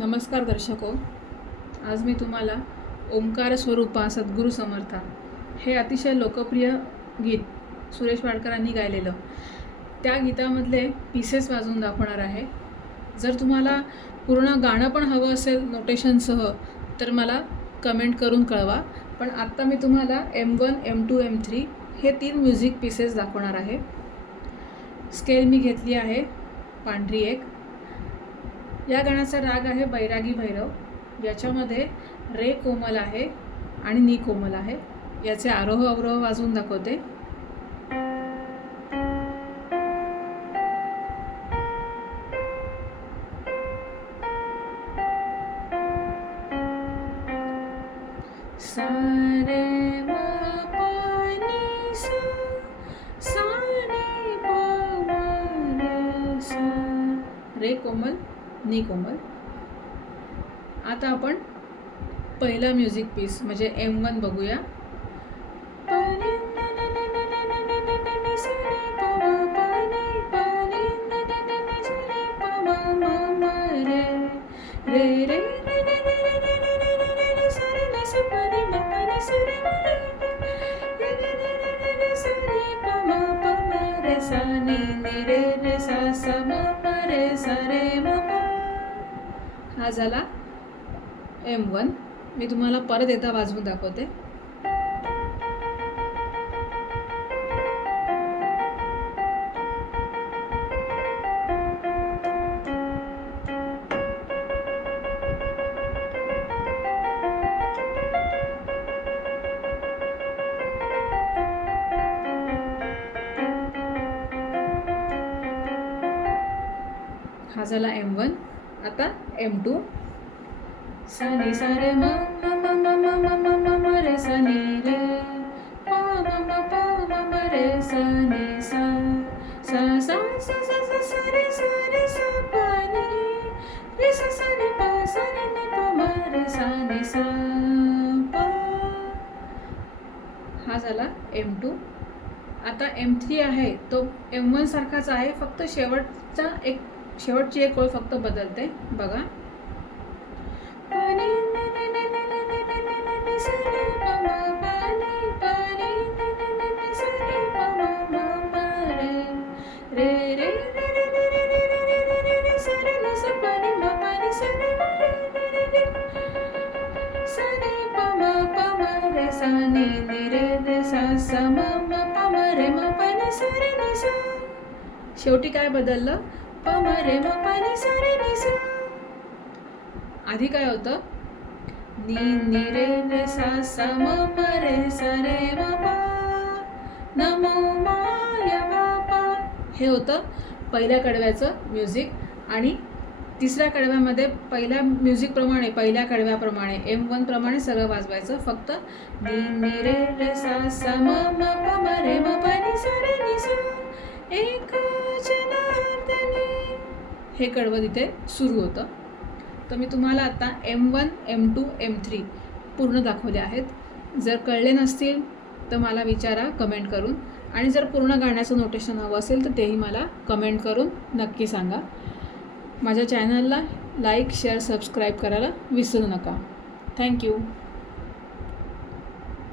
नमस्कार दर्शको. आज मी तुम्हाला ओंकार स्वरूपा सद्गुरू समर्था हे अतिशय लोकप्रिय गीत सुरेश वाडकरांनी गायलेलं. त्या गीतामधले पीसेस वाजवून दाखवणार आहे. जर तुम्हाला पूर्ण गाणं पण हवं असेल नोटेशनसह तर मला कमेंट करून कळवा. पण आत्ता मी तुम्हाला M one M two M three हे तीन म्युझिक पीसेस दाखवणार आहे. स्केल मी घेतली आहे. पांढरी एक या गाण्याचा राग आहे बैरागी भैरव याच्यामध्ये रे कोमल आहे आणि नी कोमल आहे. याचे आरोह अवरोह वाजवून दाखवते. सा रे सा रे कोमल नी कोमल आता आपण पहिला म्युझिक पीस म्हणजे एम वन बघूया रे हा झाला एम वन मी तुम्हाला परत एकदा वाजवून दाखवते. हा झाला एम वन आता एम टू सनी सा रे म रे सनी रे पा रे सनी सा सा सा सा रे सा रे सा पा नी रे सा सा रे पा सा रे ने पा म रे सा ने सा पा हा झाला एम टू आता एम थ्री आहे तो एम वन सारखाच आहे फक्त शेवटचा एक शेवटची एक ओळ फक्त बदलते. बघा. शेवटी काय बदललं? रे आधी काय होतं? नी नी रे रे सा सा म रे सा रे म पा. नमो माय बापा हे होतं पहिल्या कडव्याचं म्युझिक आणि तिसऱ्या कडव्यामध्ये पहिल्या म्युझिकप्रमाणे पहिल्या कडव्याप्रमाणे एम वन प्रमाणे सगळं वाजवायचं. फक्त नी नी रे रे सा सा म म प म रे म प नि सा रे नि सा एक जनार्दनी हे कडवं तिथे सुरू होतं. तर मी तुम्हाला आता M one M two M three पूर्ण दाखवले आहेत. जर कळले नसतील तर मला विचारा कमेंट करून. आणि जर पूर्ण गाण्याचं नोटेशन हवं असेल तर तेही मला कमेंट करून नक्की सांगा. माझ्या चॅनलला लाईक शेअर सबस्क्राईब करायला विसरू नका. थँक्यू